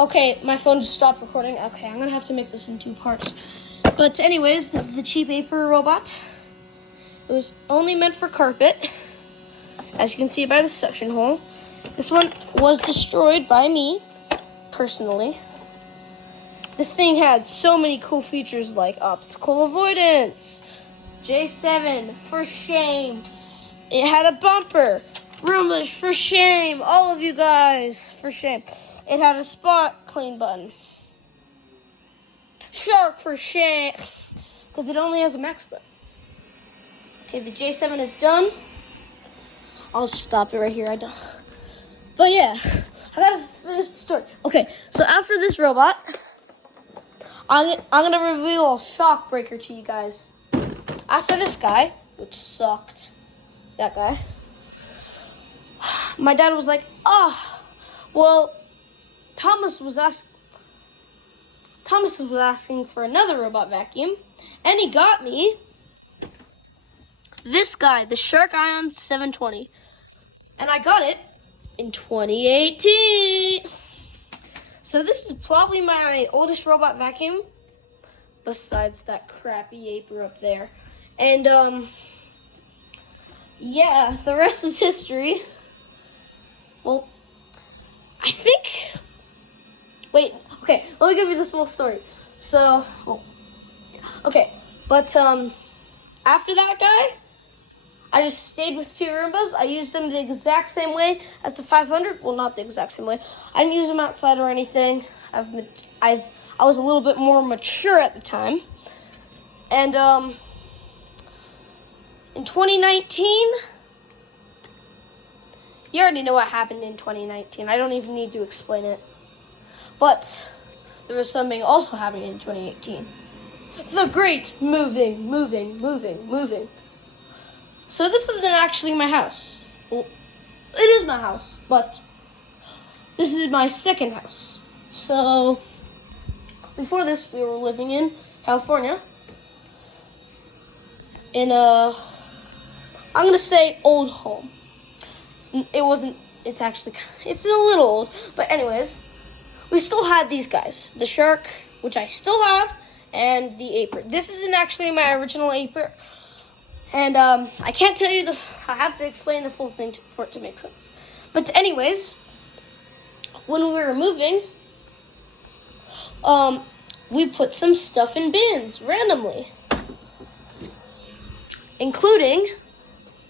Okay, my phone just stopped recording. Okay, I'm gonna have to make this in 2 parts. But anyways, this is the cheap Aper robot. It was only meant for carpet, as you can see by the suction hole. This one was destroyed by me, personally. This thing had so many cool features like obstacle avoidance, J7, for shame. It had a bumper, Roombas, for shame. All of you guys, for shame. It had a spot clean button. Shark, for shame. Because it only has a max button. Okay, the J7 is done. I'll just stop it right here. But yeah, I gotta finish the story. Okay, so after this robot, I'm gonna reveal a shock breaker to you guys. After this guy, which sucked, that guy, my dad was like, well, Thomas was asking for another robot vacuum, and he got me this guy, the Shark Ion 720. And I got it in 2018. So this is probably my oldest robot vacuum, besides that crappy Aper up there. And, yeah, the rest is history. Well, I think... Wait, okay, let me give you this full story. So, okay, but, after that guy, I just stayed with 2 Roombas. I used them the exact same way as the 500. Well, not the exact same way. I didn't use them outside or anything. I was a little bit more mature at the time. And in 2019, you already know what happened in 2019. I don't even need to explain it. But there was something also happening in 2018. The great moving. So this isn't actually my house. Well, it is my house, but this is my second house. So before this, we were living in California in a, I'm gonna say, old home. It's a little old, but anyways, we still had these guys, the Shark, which I still have, and the Aper. This isn't actually my original Aper. And I can't tell you I have to explain the full thing for it to make sense. But anyways, when we were moving, we put some stuff in bins randomly, including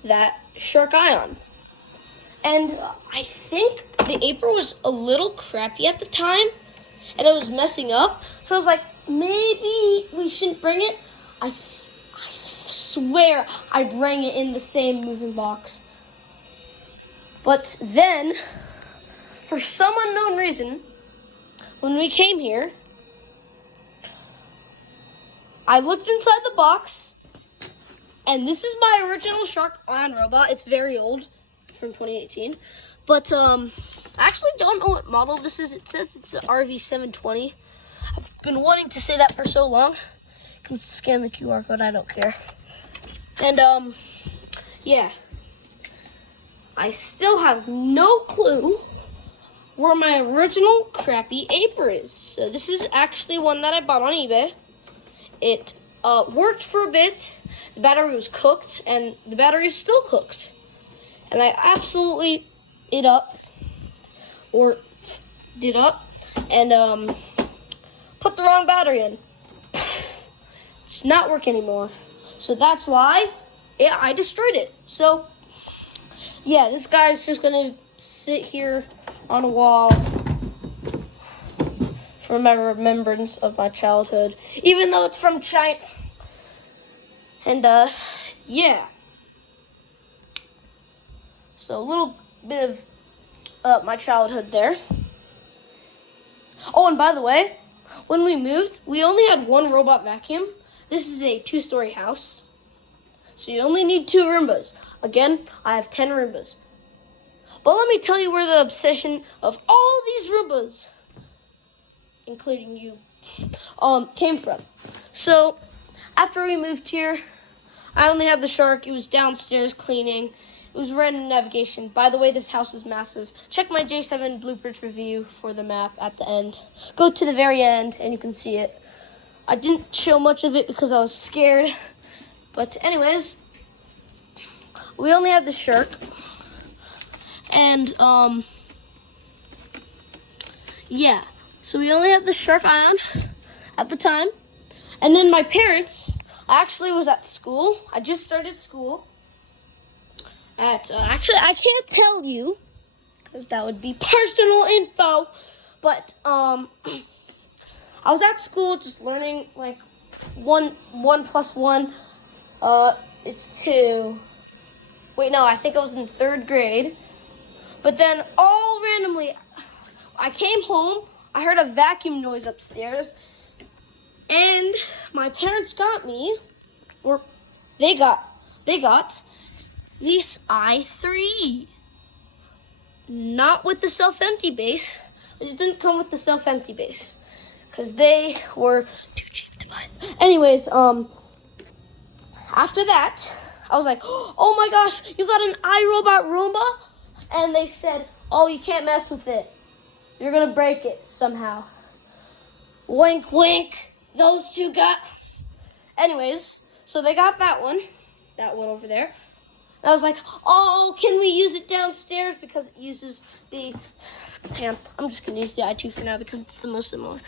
that Shark Ion. And I think the Aper was a little crappy at the time, and it was messing up. So I was like, maybe we shouldn't bring it. I swear I bring it in the same moving box. But then, for some unknown reason, when we came here, I looked inside the box, and this is my original Shark Ion robot. It's very old, from 2018. But I actually don't know what model this is. It says it's an RV720. I've been wanting to say that for so long. You can scan the QR code, I don't care. And, yeah. I still have no clue where my original crappy Aper is. So this is actually one that I bought on eBay. It worked for a bit. The battery was cooked, and the battery is still cooked. And I absolutely did up, and put the wrong battery in. It's not working anymore. So that's why I destroyed it. So, yeah, this guy's just going to sit here on a wall for my remembrance of my childhood, even though it's from China. And, yeah. So a little bit of my childhood there. Oh, and by the way, when we moved, we only had 1 robot vacuum. This is a 2-story house, so you only need 2 Roombas. Again, I have 10 Roombas. But let me tell you where the obsession of all these Roombas, including you, came from. So, after we moved here, I only had the Shark. He was downstairs cleaning, It was random navigation. By the way, this house is massive. Check my J7 bloopers review for the map at the end. Go to the very end and you can see it. I didn't show much of it because I was scared. But anyways, we only had the shark. And, yeah. So we only had the shark on at the time. And then my parents, I actually was at school. I just started school. Actually, I can't tell you because that would be personal info. But I was at school just learning like one plus one. It's 2. Wait, no, I think I was in 3rd grade. But then all randomly, I came home. I heard a vacuum noise upstairs, and my parents got me, or they got this i3, not with the self-empty base. It didn't come with the self-empty base because they were too cheap to buy. Anyways, after that, I was like, oh my gosh, you got an iRobot Roomba? And they said, oh, you can't mess with it. You're gonna break it somehow. Wink, wink. Those two got. Anyways, so they got that one over there. And I was like, oh, can we use it downstairs because it uses the. I'm just gonna use the i2 for now because it's the most similar.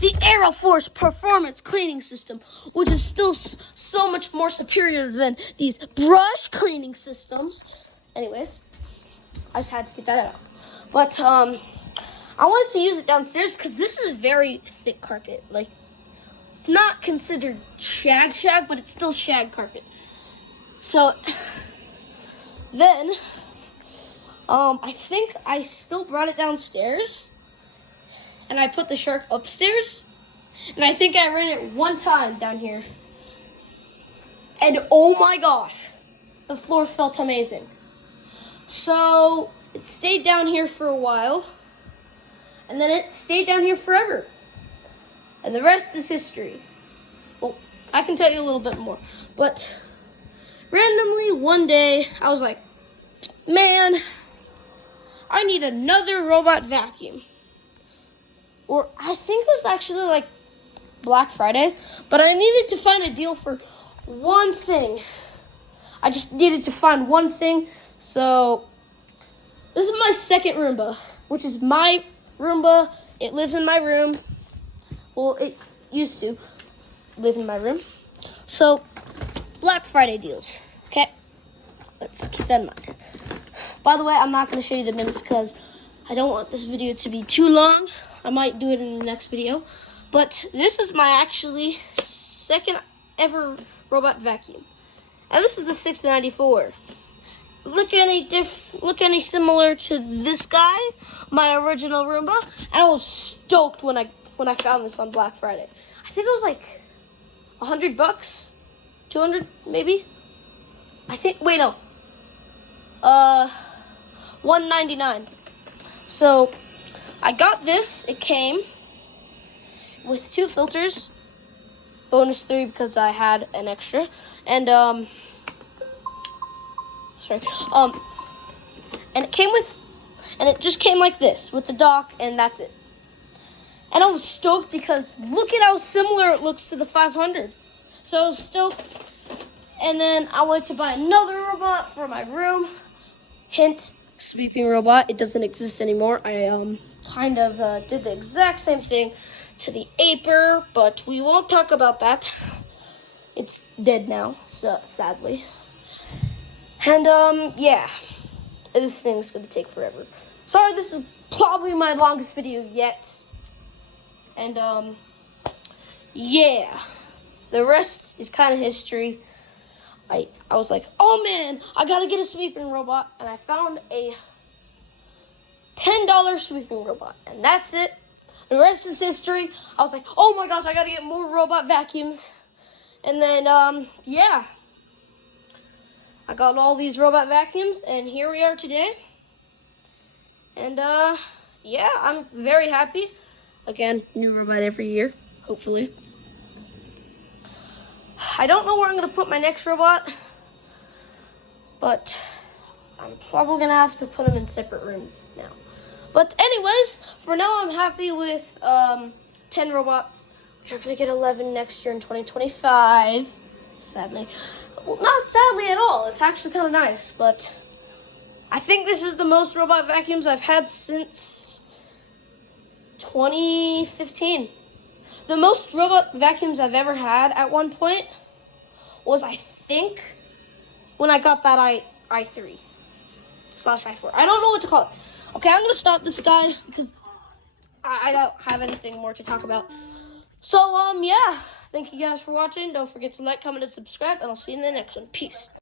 The Aeroforce Performance Cleaning System, which is still so much more superior than these brush cleaning systems. Anyways, I just had to get that out. But I wanted to use it downstairs because this is a very thick carpet. Like, it's not considered shag, but it's still shag carpet. So then, I think I still brought it downstairs, and I put the shark upstairs, and I think I ran it one time down here. And oh my gosh, the floor felt amazing. So it stayed down here for a while, and then it stayed down here forever. And the rest is history. Well, I can tell you a little bit more. But randomly one day, I was like, man, I need another robot vacuum. Or I think it was actually like Black Friday, but I needed to find a deal for one thing. I just needed to find one thing. So this is my second Roomba, which is my Roomba. It lives in my room. Well, it used to live in my room. So Black Friday deals. Okay, let's keep that in mind. By the way, I'm not going to show you the minutes because I don't want this video to be too long. I might do it in the next video. But this is my actually second ever robot vacuum. And this is the 694. Look any similar to this guy, my original Roomba. And I was stoked when I found this on Black Friday. I think it was like $100, 200 maybe. I think $199. So I got this. It came with 2 filters, bonus 3 because I had an extra, and and it came with, and it just came like this with the dock, and that's it. And I was stoked because look at how similar it looks to the 500. So I was stoked, and then I went to buy another robot for my room. Hint, sweeping robot. It doesn't exist anymore. I kind of did the exact same thing to the Aper, but we won't talk about that. It's dead now, so sadly. And yeah, this thing's gonna take forever. Sorry, this is probably my longest video yet. And yeah, the rest is kind of history. I was like, oh man, I gotta get a sweeping robot, and I found a $10 sweeping robot, and that's it. The rest is history. I was like, oh my gosh, I gotta get more robot vacuums. And then, yeah, I got all these robot vacuums, and here we are today. And, yeah, I'm very happy. Again, new robot every year, hopefully. I don't know where I'm gonna put my next robot, but I'm probably gonna have to put them in separate rooms now. But anyways, for now I'm happy with 10 robots. We're gonna get 11 next year in 2025. Sadly. Well, not sadly at all. It's actually kind of nice, but I think this is the most robot vacuums I've had since 2015. The most robot vacuums I've ever had at one point was, I think, when I got that i3/i4. I don't know what to call it. Okay, I'm gonna stop this guy because I don't have anything more to talk about. So, yeah. Thank you guys for watching. Don't forget to like, comment, and subscribe, and I'll see you in the next one. Peace.